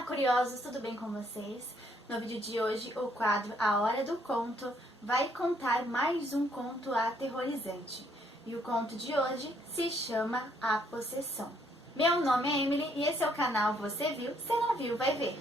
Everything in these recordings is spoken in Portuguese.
Olá, curiosos, tudo bem com vocês? No vídeo de hoje, o quadro A Hora do Conto vai contar mais um conto aterrorizante. E o conto de hoje se chama A Possessão. Meu nome é Emily e esse é o canal Você Viu? Se não viu, vai ver.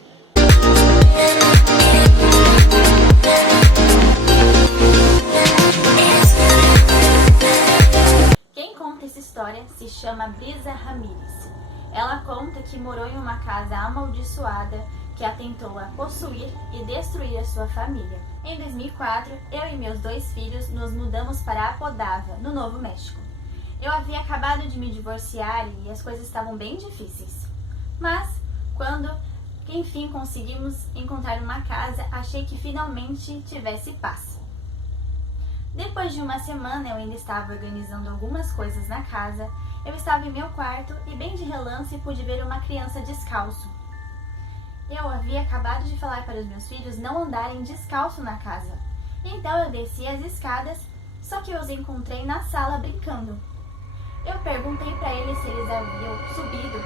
Quem conta essa história se chama Brisa Ramírez. Ela conta que morou em uma casa amaldiçoada que a tentou a possuir e destruir a sua família. Em 2004, eu e meus 2 filhos nos mudamos para Apodaca, no Novo México. Eu havia acabado de me divorciar e as coisas estavam bem difíceis. Mas, quando enfim conseguimos encontrar uma casa, achei que finalmente tivesse paz. Depois de uma semana, eu ainda estava organizando algumas coisas na casa. Eu estava em meu quarto e bem de relance pude ver uma criança descalço. Eu havia acabado de falar para os meus filhos não andarem descalço na casa. Então eu desci as escadas, só que eu os encontrei na sala brincando. Eu perguntei para eles se eles haviam subido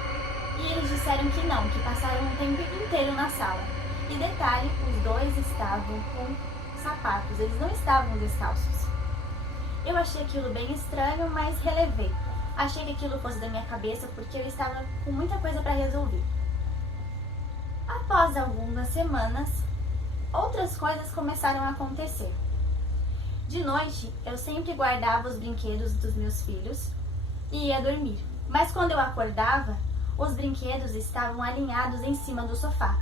e eles disseram que não, que passaram um tempo inteiro na sala. E detalhe, os 2 estavam com sapatos, eles não estavam descalços. Eu achei aquilo bem estranho, mas relevei. Achei que aquilo fosse da minha cabeça porque eu estava com muita coisa para resolver. Após algumas semanas, outras coisas começaram a acontecer. De noite, eu sempre guardava os brinquedos dos meus filhos e ia dormir. Mas quando eu acordava, os brinquedos estavam alinhados em cima do sofá.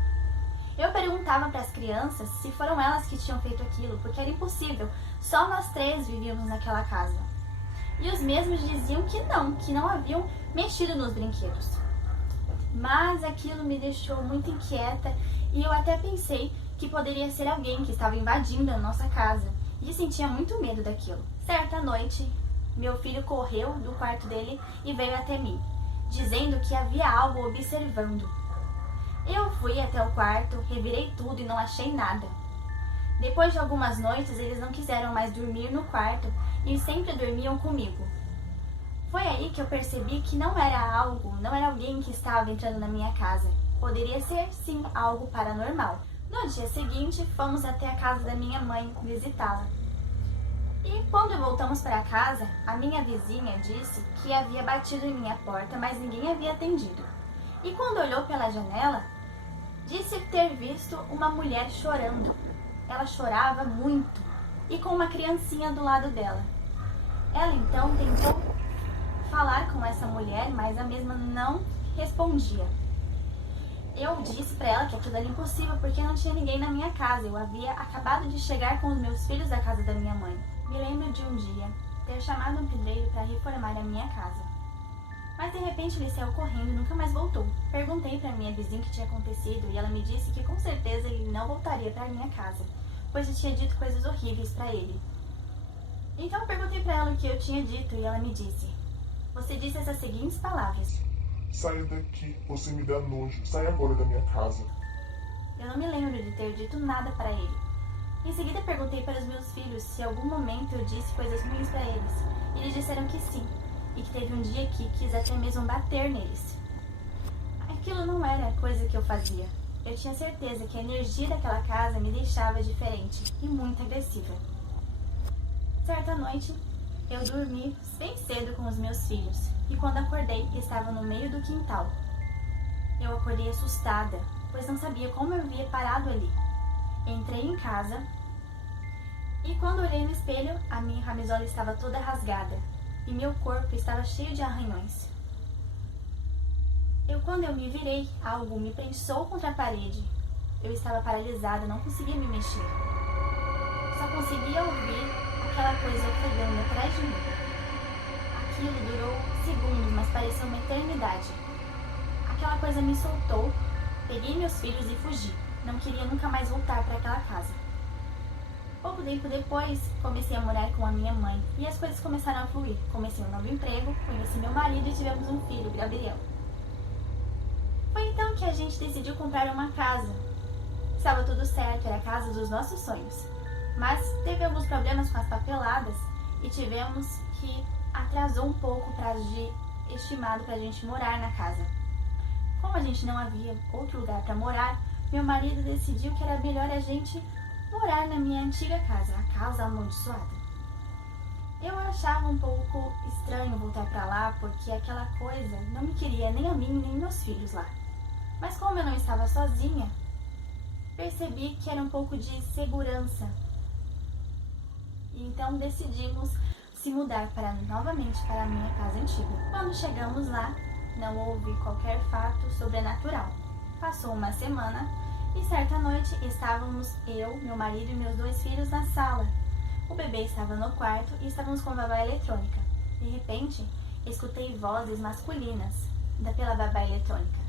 Eu perguntava para as crianças se foram elas que tinham feito aquilo, porque era impossível, só nós 3 vivíamos naquela casa. E os mesmos diziam que não haviam mexido nos brinquedos. Mas aquilo me deixou muito inquieta e eu até pensei que poderia ser alguém que estava invadindo a nossa casa e sentia muito medo daquilo. Certa noite, meu filho correu do quarto dele e veio até mim, dizendo que havia algo observando. Eu fui até o quarto, revirei tudo e não achei nada. Depois de algumas noites, eles não quiseram mais dormir no quarto e sempre dormiam comigo. Foi aí que eu percebi que não era alguém que estava entrando na minha casa. Poderia ser, sim, algo paranormal. No dia seguinte, fomos até a casa da minha mãe visitá-la. E quando voltamos para casa, a minha vizinha disse que havia batido em minha porta, mas ninguém havia atendido. E quando olhou pela janela, disse ter visto uma mulher chorando. Ela chorava muito e com uma criancinha do lado dela. Ela então tentou falar com essa mulher, mas a mesma não respondia. Eu disse para ela que aquilo era impossível porque não tinha ninguém na minha casa. Eu havia acabado de chegar com os meus filhos da casa da minha mãe. Me lembro de um dia ter chamado um pedreiro para reformar a minha casa. Mas de repente ele saiu correndo e nunca mais voltou. Perguntei para minha vizinha o que tinha acontecido e ela me disse que com certeza ele não voltaria para minha casa, pois eu tinha dito coisas horríveis para ele. Então eu perguntei para ela o que eu tinha dito e ela me disse: você disse essas seguintes palavras: saia daqui, você me dá nojo, saia agora da minha casa. Eu não me lembro de ter dito nada para ele. Em seguida perguntei para os meus filhos se em algum momento eu disse coisas ruins para eles. E eles disseram que sim, e que teve um dia que quis até mesmo bater neles. Aquilo não era coisa que eu fazia. Eu tinha certeza que a energia daquela casa me deixava diferente e muito agressiva. Certa noite, eu dormi bem cedo com os meus filhos e quando acordei estava no meio do quintal. Eu acordei assustada, pois não sabia como eu havia parado ali. Entrei em casa e quando olhei no espelho, a minha camisola estava toda rasgada e meu corpo estava cheio de arranhões. Quando eu me virei, algo me prensou contra a parede. Eu estava paralisada, não conseguia me mexer. Só conseguia ouvir aquela coisa ofegando atrás de mim. Aquilo durou segundos, mas pareceu uma eternidade. Aquela coisa me soltou, peguei meus filhos e fugi. Não queria nunca mais voltar para aquela casa. Pouco tempo depois, comecei a morar com a minha mãe e as coisas começaram a fluir. Comecei um novo emprego, conheci meu marido e tivemos um filho, Gabriel. Foi então que a gente decidiu comprar uma casa. Estava tudo certo, era a casa dos nossos sonhos. Mas teve alguns problemas com as papeladas e tivemos que atrasou um pouco o prazo estimado para a gente morar na casa. Como a gente não havia outro lugar para morar, meu marido decidiu que era melhor a gente morar na minha antiga casa, a casa amaldiçoada. Eu achava um pouco estranho voltar para lá, porque aquela coisa não me queria nem a mim nem meus filhos lá. Mas como eu não estava sozinha, percebi que era um pouco de segurança. E então decidimos se mudar novamente para a minha casa antiga. Quando chegamos lá, não houve qualquer fato sobrenatural. Passou uma semana e certa noite estávamos eu, meu marido e meus 2 filhos na sala. O bebê estava no quarto e estávamos com a babá eletrônica. De repente, escutei vozes masculinas pela babá eletrônica.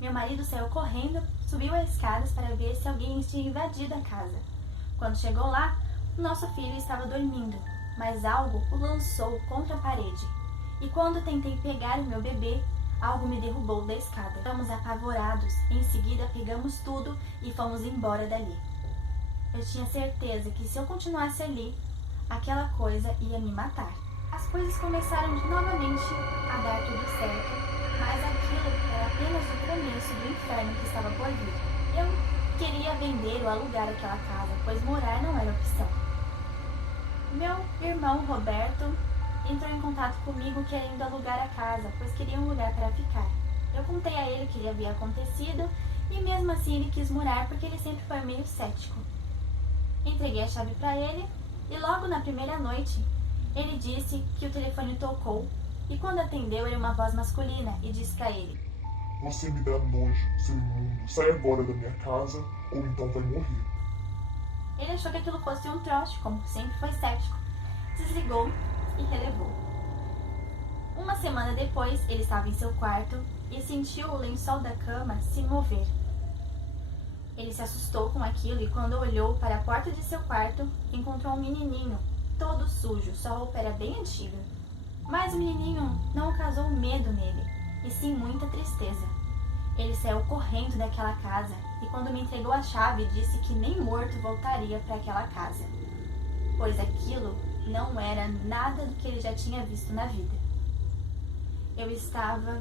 Meu marido saiu correndo, subiu as escadas para ver se alguém tinha invadido a casa. Quando chegou lá, nosso filho estava dormindo, mas algo o lançou contra a parede. E quando tentei pegar o meu bebê, algo me derrubou da escada. Ficamos apavorados. Em seguida, pegamos tudo e fomos embora dali. Eu tinha certeza que se eu continuasse ali, aquela coisa ia me matar. As coisas começaram novamente a dar tudo certo, mas aquilo era apenas o começo do inferno que estava por vir. Eu queria vender ou alugar aquela casa, pois morar não era opção. Meu irmão Roberto entrou em contato comigo querendo alugar a casa, pois queria um lugar para ficar. Eu contei a ele o que havia acontecido e mesmo assim ele quis morar porque ele sempre foi meio cético. Entreguei a chave para ele e logo na primeira noite ele disse que o telefone tocou e quando atendeu era uma voz masculina e disse para ele: Você me dá nojo, seu imundo. Sai agora da minha casa ou então vai morrer. Ele achou que aquilo fosse um trote, como sempre foi cético. Desligou e relevou. Uma semana depois, ele estava em seu quarto e sentiu o lençol da cama se mover. Ele se assustou com aquilo e quando olhou para a porta de seu quarto, encontrou um menininho, todo sujo, sua roupa era bem antiga. Mas o menininho não causou medo nele, e sim muita tristeza. Ele saiu correndo daquela casa e quando me entregou a chave disse que nem morto voltaria para aquela casa, pois aquilo não era nada do que ele já tinha visto na vida. Eu estava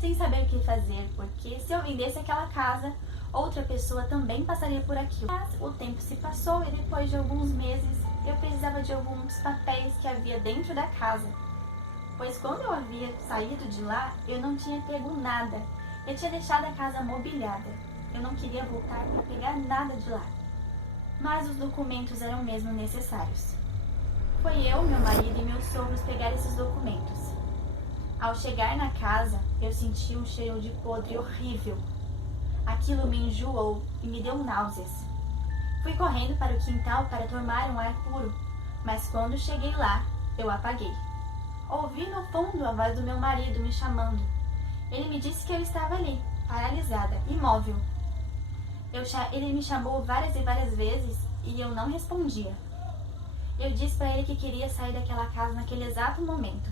sem saber o que fazer, porque se eu vendesse aquela casa, outra pessoa também passaria por aquilo. Mas o tempo se passou e depois de alguns meses eu precisava de alguns papéis que havia dentro da casa, pois quando eu havia saído de lá, eu não tinha pego nada. Eu tinha deixado a casa mobiliada. Eu não queria voltar para pegar nada de lá. Mas os documentos eram mesmo necessários. Foi eu, meu marido e meus sogros pegar esses documentos. Ao chegar na casa, eu senti um cheiro de podre horrível. Aquilo me enjoou e me deu náuseas. Fui correndo para o quintal para tomar um ar puro, mas quando cheguei lá, eu apaguei. Ouvi no fundo a voz do meu marido me chamando. Ele me disse que eu estava ali, paralisada, imóvel. Ele me chamou várias e várias vezes e eu não respondia. Eu disse para ele que queria sair daquela casa naquele exato momento.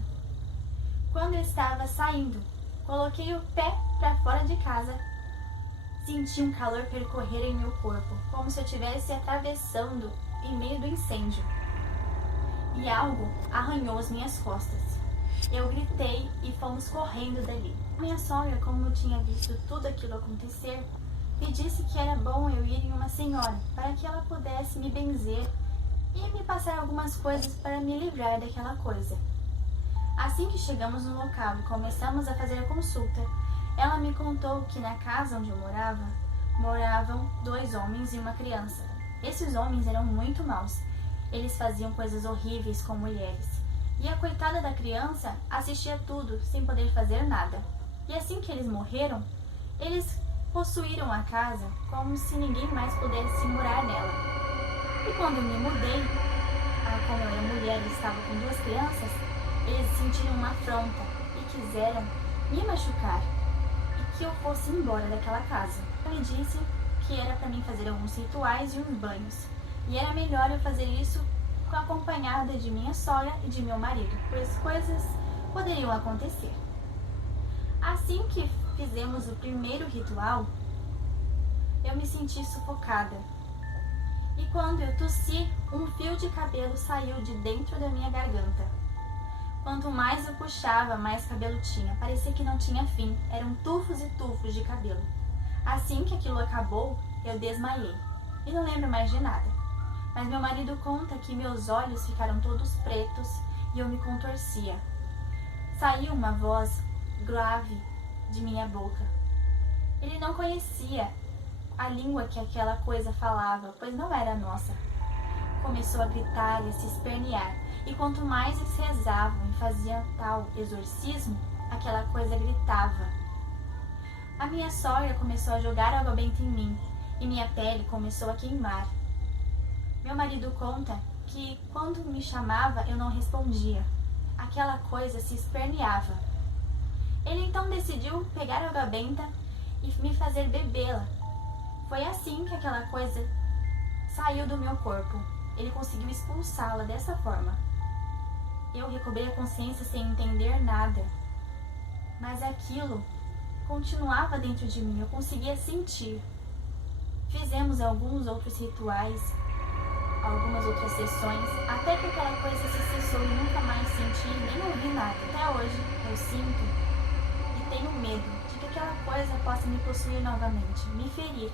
Quando eu estava saindo, coloquei o pé para fora de casa. Senti um calor percorrer em meu corpo, como se eu estivesse atravessando em meio do incêndio. E algo arranhou as minhas costas. Eu gritei e fomos correndo dali. Minha sogra, como eu tinha visto tudo aquilo acontecer, me disse que era bom eu ir em uma senhora, para que ela pudesse me benzer e me passar algumas coisas para me livrar daquela coisa. Assim que chegamos no local e começamos a fazer a consulta, ela me contou que na casa onde eu morava, moravam 2 homens e uma criança. Esses homens eram muito maus. Eles faziam coisas horríveis com mulheres. E a coitada da criança assistia tudo sem poder fazer nada. E assim que eles morreram, eles possuíram a casa como se ninguém mais pudesse morar nela. E quando eu me mudei, como eu era mulher e estava com 2 crianças, eles sentiram uma afronta e quiseram me machucar e que eu fosse embora daquela casa. Ele disse que era para mim fazer alguns rituais e uns banhos. E era melhor eu fazer isso acompanhada de minha sogra e de meu marido, pois coisas poderiam acontecer. Assim que fizemos o primeiro ritual, eu me senti sufocada. E quando eu tossi, um fio de cabelo saiu de dentro da minha garganta. Quanto mais eu puxava, mais cabelo tinha. Parecia que não tinha fim. Eram tufos e tufos de cabelo. Assim que aquilo acabou, eu desmaiei. E não lembro mais de nada. Mas meu marido conta que meus olhos ficaram todos pretos e eu me contorcia. Saiu uma voz grave de minha boca. Ele não conhecia a língua que aquela coisa falava, pois não era a nossa. Começou a gritar e a se espernear, e quanto mais eles rezavam e faziam tal exorcismo, aquela coisa gritava. A minha sogra começou a jogar água benta em mim, e minha pele começou a queimar. Meu marido conta que quando me chamava eu não respondia. Aquela coisa se esperneava. Ele então decidiu pegar a água benta e me fazer bebê-la. Foi assim que aquela coisa saiu do meu corpo. Ele conseguiu expulsá-la dessa forma. Eu recobrei a consciência sem entender nada. Mas aquilo continuava dentro de mim, eu conseguia sentir. Fizemos alguns outros rituais, algumas outras sessões, até que aquela coisa se cessou e nunca mais senti nem ouvi nada. Até hoje eu sinto e tenho medo de que aquela coisa possa me possuir novamente, me ferir,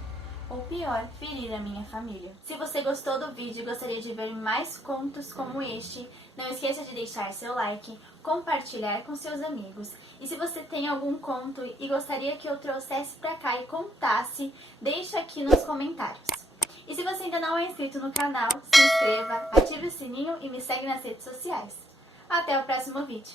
ou pior, ferir a minha família. Se você gostou do vídeo e gostaria de ver mais contos como este, não esqueça de deixar seu like, compartilhar com seus amigos. E se você tem algum conto e gostaria que eu trouxesse pra cá e contasse, deixa aqui nos comentários. E se você ainda não é inscrito no canal, se inscreva, ative o sininho e me segue nas redes sociais. Até o próximo vídeo.